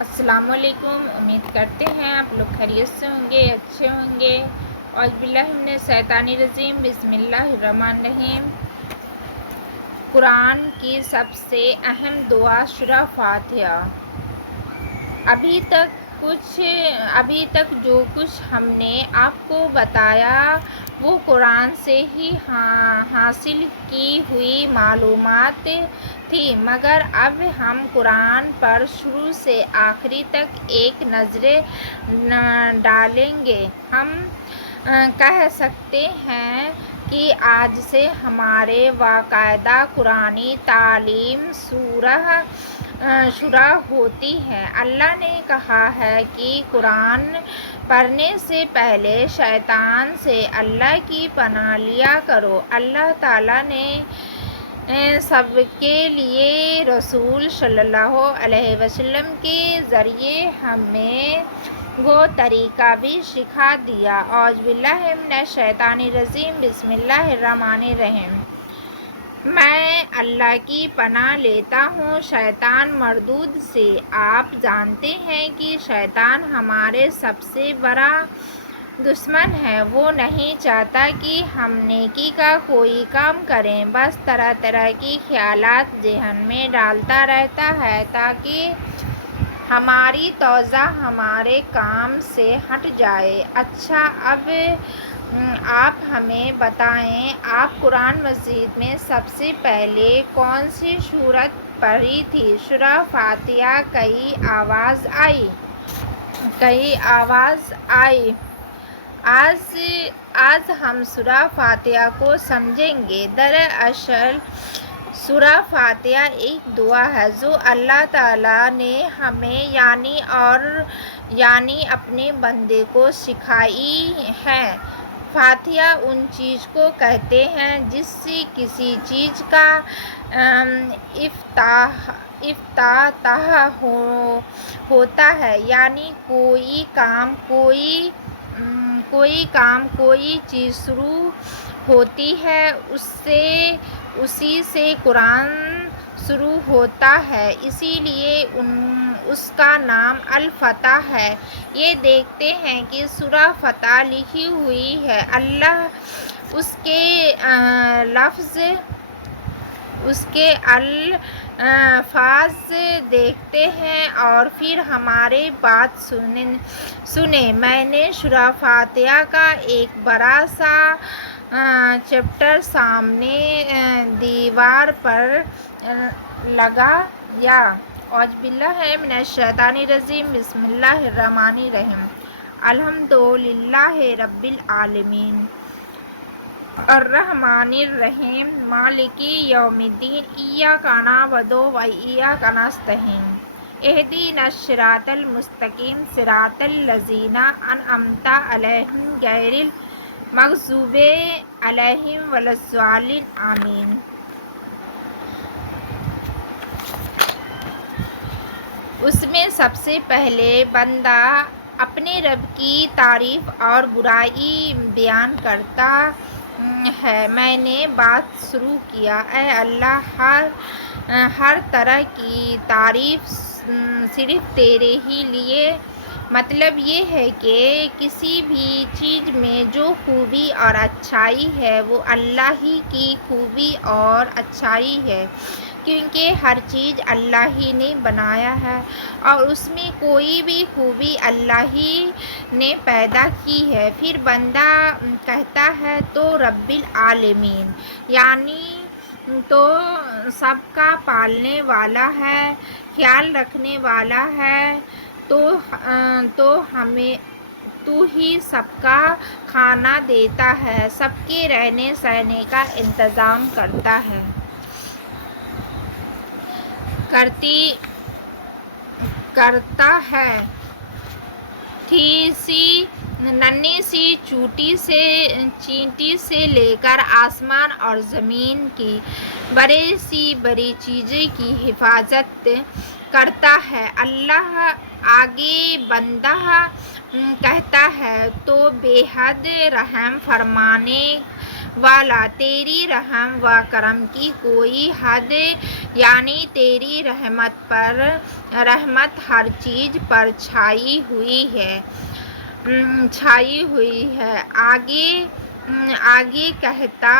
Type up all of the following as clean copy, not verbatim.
अस्सलाम वालेकुम। उम्मीद करते हैं आप लोग खैरियत से होंगे, अच्छे होंगे। औज़ बिल्लाहि मिनश शैतानिर रजीम, बिस्मिल्लाहिर्रहमानिर्रहीम। कुरान की सबसे अहम दुआ सूरा फातिहा। अभी तक जो कुछ हमने आपको बताया वो कुरान से ही हासिल की हुई मालूमात थी, मगर अब हम कुरान पर शुरू से आखिरी तक एक नज़र डालेंगे। हम कह सकते हैं कि आज से हमारे बाकायदा कुरानी तालीम शुरू होती है। अल्लाह ने कहा है कि कुरान पढ़ने से पहले शैतान से अल्लाह की पनाह लिया करो। अल्लाह ताला ने सबके लिए रसूल सल्लल्लाहु अलैहि वसल्लम के ज़रिए हमें वो तरीका भी सिखा दिया। औज़ बिल्लाहि मिनश शैतानिर रजीम, बिस्मिल्लाहिर्रहमानिर्रहीम। मैं अल्लाह की पनाह लेता हूँ शैतान मरदूद से। आप जानते हैं कि शैतान हमारे सबसे बड़ा दुश्मन है। वो नहीं चाहता कि हम नेकी का कोई काम करें, बस तरह तरह की ख्यालात ज़हन में डालता रहता है ताकि हमारी तौज़ा हमारे काम से हट जाए। अच्छा, अब आप हमें बताएं, आप कुरान मजीद में सबसे पहले कौन सी सूरत पढ़ी थी? सूरा फातिहा। कई आवाज़ आई। आज हम सूरा फातिहा को समझेंगे। दरअसल सूरा फातिहा एक दुआ है जो अल्लाह ताला ने हमें यानी अपने बंदे को सिखाई है। फातिहा उन चीज़ को कहते हैं जिससे किसी चीज़ का इफ्ताह होता है, यानी कोई चीज़ शुरू होती है उसी से कुरान शुरू होता है, इसीलिए उसका नाम अल-फतह है। ये देखते हैं कि सूरा फतह लिखी हुई है। अल्लाह उसके अल्फाज देखते हैं और फिर हमारे बात सुने। मैंने सूरा फातिहा का एक बड़ा सा चैप्टर सामने दीवार पर लगाया। औज़ बिल्लाहि मिनश शैतानिर रजीम, बिस्मिल्लाहिर्रहमानिर्रहीम। अल्हम्दुलिल्लाहि रब्बिल आलमीन, अर्रहमानिर्रहीम, मालिकी यौमिद्दीन, इय्याका नअबुदु व इय्याका नस्तईन, इहदिनस सिरातल मुस्तकीम, सिरातल लज़ीना अनअमता अलैहिम गैरिल मग़ज़ूबि अलैहिम वलद्दालिन, आमीन। उसमें सबसे पहले बंदा अपने रब की तारीफ़ और बुराई बयान करता है। मैंने बात शुरू किया, ऐ अल्लाह, हर तरह की तारीफ़ सिर्फ़ तेरे ही लिए। मतलब ये है कि किसी भी चीज़ में जो खूबी और अच्छाई है वो अल्लाह ही की खूबी और अच्छाई है, क्योंकि हर चीज़ अल्लाह ही ने बनाया है और उसमें कोई भी खूबी अल्लाह ही ने पैदा की है। फिर बंदा कहता है तो रब्बिल आलमीन, यानी तो सबका पालने वाला है, ख्याल रखने वाला है, तो हमें तू ही सबका खाना देता है, सबके रहने सहने का इंतज़ाम करता है। नन्ही सी चींटी से लेकर आसमान और ज़मीन की बड़ी चीज़ों की हिफाजत करता है। अल्लाह आगे बंदा कहता है तो बेहद रहम फरमाने वाला, तेरी रहम व करम की कोई हद یعنی تیری رحمت ہر چیز پر چھائی ہوئی ہے۔ آگے کہتا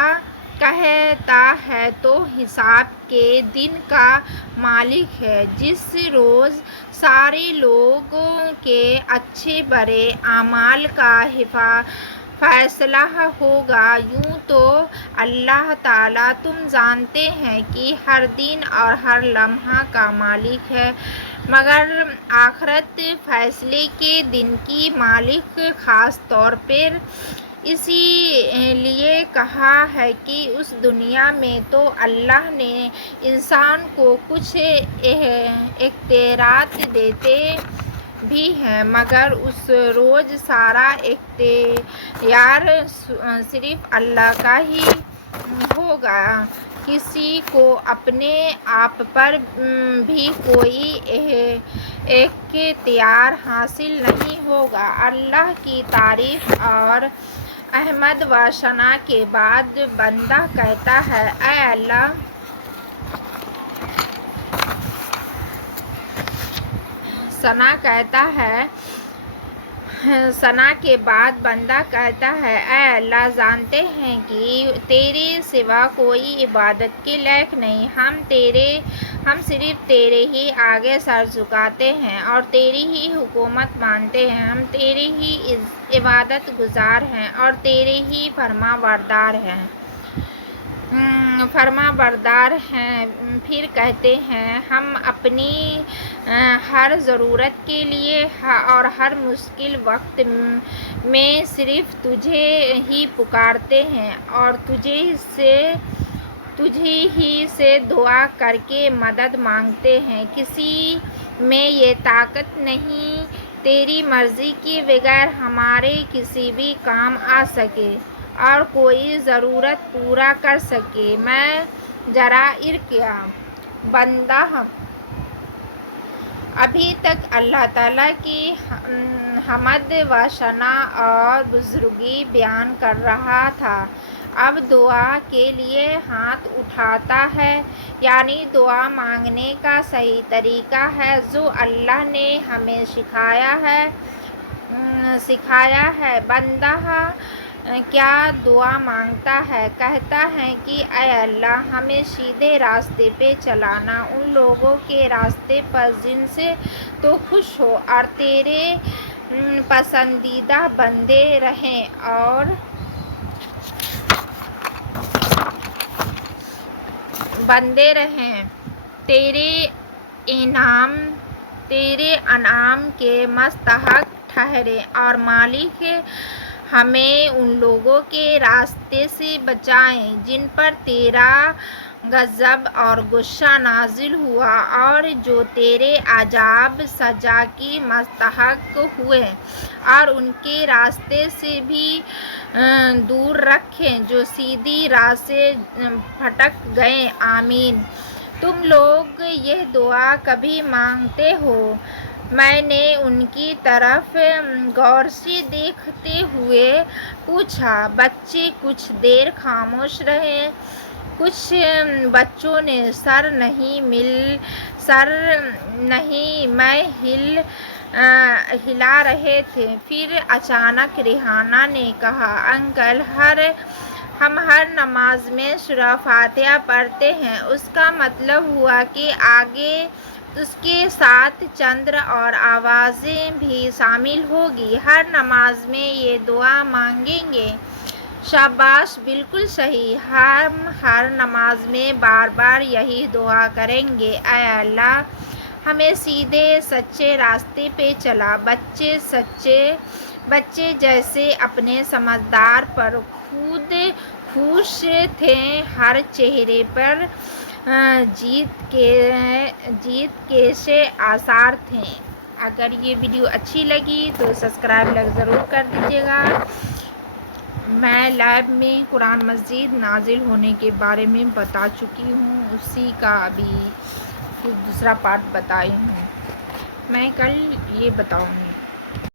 ہے تو حساب کے دن کا مالک ہے، جس روز سارے لوگوں کے اچھے برے اعمال کا فیصلہ ہوگا۔ یوں تو اللہ تعالیٰ تم جانتے ہیں کہ ہر دن اور ہر لمحہ کا مالک ہے، مگر آخرت فیصلے کے دن کی مالک خاص طور پر اسی لیے کہا ہے کہ اس دنیا میں تو اللہ نے انسان کو کچھ اختیارات دیتے بھی ہیں، مگر اس روز سارا اختیار صرف اللہ کا ہی ہوگا۔ کسی کو اپنے آپ پر بھی کوئی اختیار حاصل نہیں ہوگا۔ اللہ کی تعریف اور حمد و ثنا کے بعد بندہ کہتا ہے، اے اللہ! ثنا کے بعد بندہ کہتا ہے، اے اللہ! جانتے ہیں کہ تیرے سوا کوئی عبادت کے لائق نہیں، ہم صرف تیرے ہی آگے سر جھکاتے ہیں اور تیری ہی حکومت مانتے ہیں، ہم تیرے ہی عبادت گزار ہیں اور تیرے ہی فرما بردار ہیں۔ پھر کہتے ہیں، ہم اپنی ہر ضرورت کے لیے اور ہر مشکل وقت میں صرف تجھے ہی پکارتے ہیں اور تجھے ہی سے دعا کر کے مدد مانگتے ہیں۔ کسی میں یہ طاقت نہیں تیری مرضی کے بغیر ہمارے کسی بھی کام آ سکے اور کوئی ضرورت پورا کر سکے۔ میں جرائر کیا بندہ ابھی تک اللہ تعالیٰ کی حمد و ثنا اور بزرگی بیان کر رہا تھا، اب دعا کے لیے ہاتھ اٹھاتا ہے، یعنی دعا مانگنے کا صحیح طریقہ ہے جو اللہ نے ہمیں سکھایا ہے۔ بندہ کیا دعا مانگتا ہے؟ کہتا ہے کہ اے اللہ! ہمیں سیدھے راستے پہ چلانا، ان لوگوں کے راستے پر جن سے تو خوش ہو اور تیرے پسندیدہ بندے رہیں اور تیرے انعام کے مستحق ٹھہریں، اور مالک ہمیں ان لوگوں کے راستے سے بچائیں جن پر تیرا غضب اور غصہ نازل ہوا اور جو تیرے عذاب سزا کی مستحق ہوئے، اور ان کے راستے سے بھی دور رکھیں جو سیدھی راہ سے بھٹک گئے۔ آمین۔ تم لوگ یہ دعا کبھی مانگتے ہو؟ میں نے ان کی طرف غور سے دیکھتے ہوئے پوچھا۔ بچے کچھ دیر خاموش رہے، کچھ بچوں نے سر نہیں میں ہلا رہے تھے۔ پھر اچانک ریحانہ نے کہا، انکل، ہم ہر نماز میں سورہ فاتحہ پڑھتے ہیں۔ اس کا مطلب ہوا کہ آگے اس کے ساتھ چند اور آوازیں بھی شامل ہوں گی۔ ہر نماز میں یہ دعا مانگیں گے؟ شاباش، بالکل صحیح، ہم ہر نماز میں بار بار یہی دعا کریں گے۔ اے اللہ! ہمیں سیدھے سچے راستے پہ چلا۔ بچے جیسے اپنے سمجھدار پر خود خوش تھے، ہر چہرے پر جیت کے سے آثار تھے۔ اگر یہ ویڈیو اچھی لگی تو سبسکرائب ضرور کر دیجیے گا۔ میں لائیو میں قرآن مجید نازل ہونے کے بارے میں بتا چکی ہوں، اسی کا ابھی دوسرا پارٹ بتائی ہوں، میں کل یہ بتاؤں گی۔